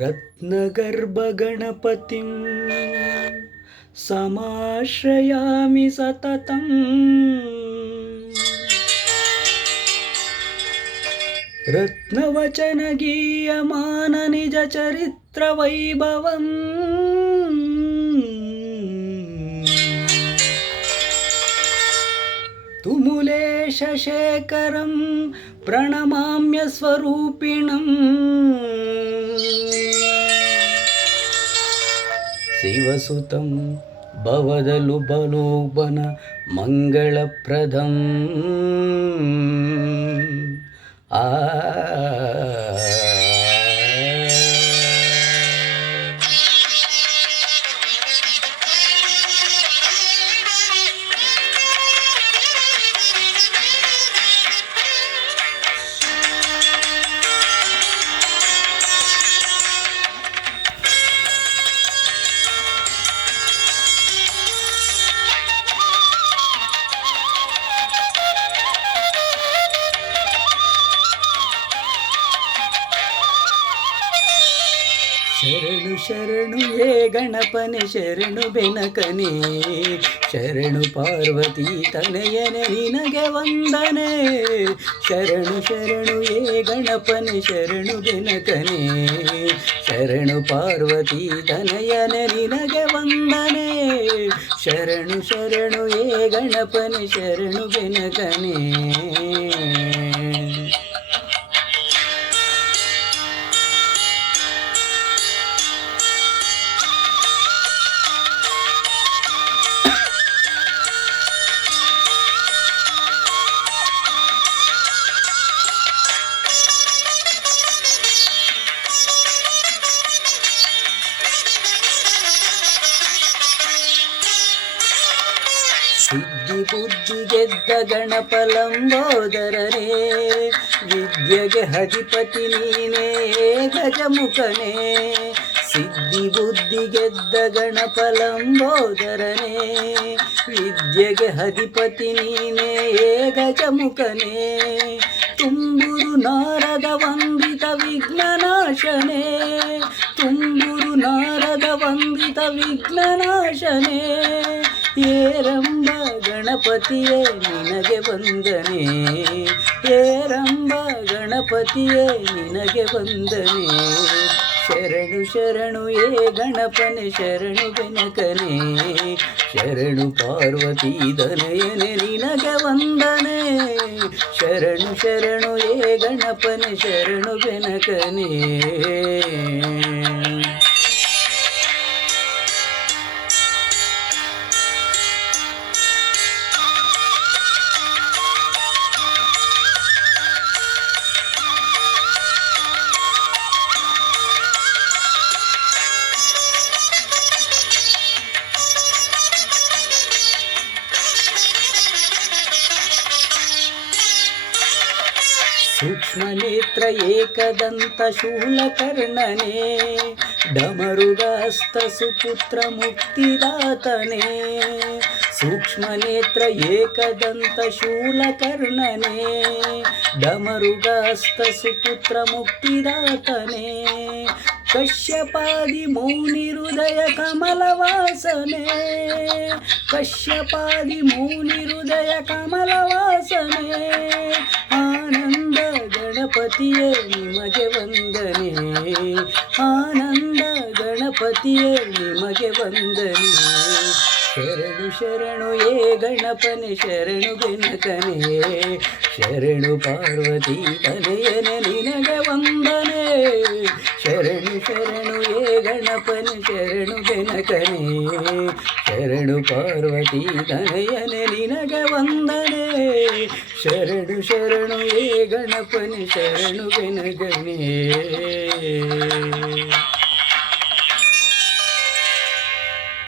रत्नगर्भगणपतिं समाश्रयामि सततं रत्नवचनगीयमान निजचरित्रवैभवम् तुमुलेशशेखरं प्रणमाम्य स्वरूपिणम् शिवसुतं भवदलु बलोबन मङ्गलप्रदम् ಶರಣು ಶರಣು ಹೇ ಗಣಪನೆ ಶರಣು ಬೆನಕನೆ ಶರಣು ಪಾರ್ವತಿ ತನಯನೆ ನಿನಗೆ ವಂದನೆ ಶರಣು ಶರಣು ಹೇ ಗಣಪನೆ ಶರಣು ಬೆನಕನೆ ಶರಣು ಪಾರ್ವತಿ ತನಯನೆ ನಿನಗೆ ವಂದನೆ ಶರಣು ಶರಣು ಹೇ ಗಣಪನೆ ಶರಣು ಬೆನಕನೆ ಸಿದ್ಧಿ ಬುದ್ಧಿ ಗೆದ್ದ ಗಣಪ ಲಂಬೋದರನೇ ವಿದ್ಯೆಗೆ ಅಧಿಪತಿ ನೀನೇ ಗಜಮುಖನೇ ಸಿದ್ಧಿ ಬುದ್ಧಿ ಗೆದ್ದ ಗಣಪ ಲಂಬೋದರನೇ ವಿದ್ಯೆಗೆ ಅಧಿಪತಿ ನೀನೇ ಗಜಮುಖನೇ ತುಂಬುರು ನಾರದ ವಂದಿತ ವಿಘ್ನನಾಶನೇ ತುಂಬುರು ನಾರದ ವಂದಿತ ವಿಘ್ನನಾಶನೇ ಏರಂಬ ಗಣಪತಿಯೇ ನಿನಗೆ ವಂದನೆ ಏರಂಬ ಗಣಪತಿಯೇ ನಿನಗೆ ವಂದನೆ ಶರಣು ಶರಣು ಏ ಗಣಪನೆ ಶರಣು ಬೆನಕನೆ ಶರಣು ಪಾರ್ವತಿ ತನಯನೆ ನಿನಗೆ ವಂದನೆ ಶರಣು ಶರಣು ಏ ಗಣಪನೆ ಶರಣು ಬೆನಕನೆ सूक्ष्म नेत्र एकदंत शूलकर्णने डमरुगस्त सुपुत्र मुक्तिदातने सूक्ष्म नेत्र एकदंत शूलकर्णने डमरुगस्त सुपुत्र मुक्तिदातने कश्यपादि मौनि हृदय कमलवासने कश्यपादि मौनि हृदय कमलवासने आनंद गणपतिये निಮಗೆ ವಂದನೆ ಆನಂದ ಗಣಪತಿಯೇ ನಿಮಗೆ ವಂದನೆ ಶರಣು ಶರಣು ಏ ಗಣಪನೆ ಶರಣು ಬೆನಕನೆ ಶರಣು ಪಾರ್ವತಿ ತನಯನೆ ನಿನಗೆ ವಂದನೆ ಶರಣು ಶರಣು ಏ ಗಣಪನೆ ಶರಣು ಬೆನಕನೆ ಶರಣು ಪಾರ್ವತಿ ತನಯನೆ ನಿನಗೆ ವಂದನೆ ಶರಣು ಶರಣು ಏ ಗಣಪನೆ ಶರಣು ಬೆನಕನೆ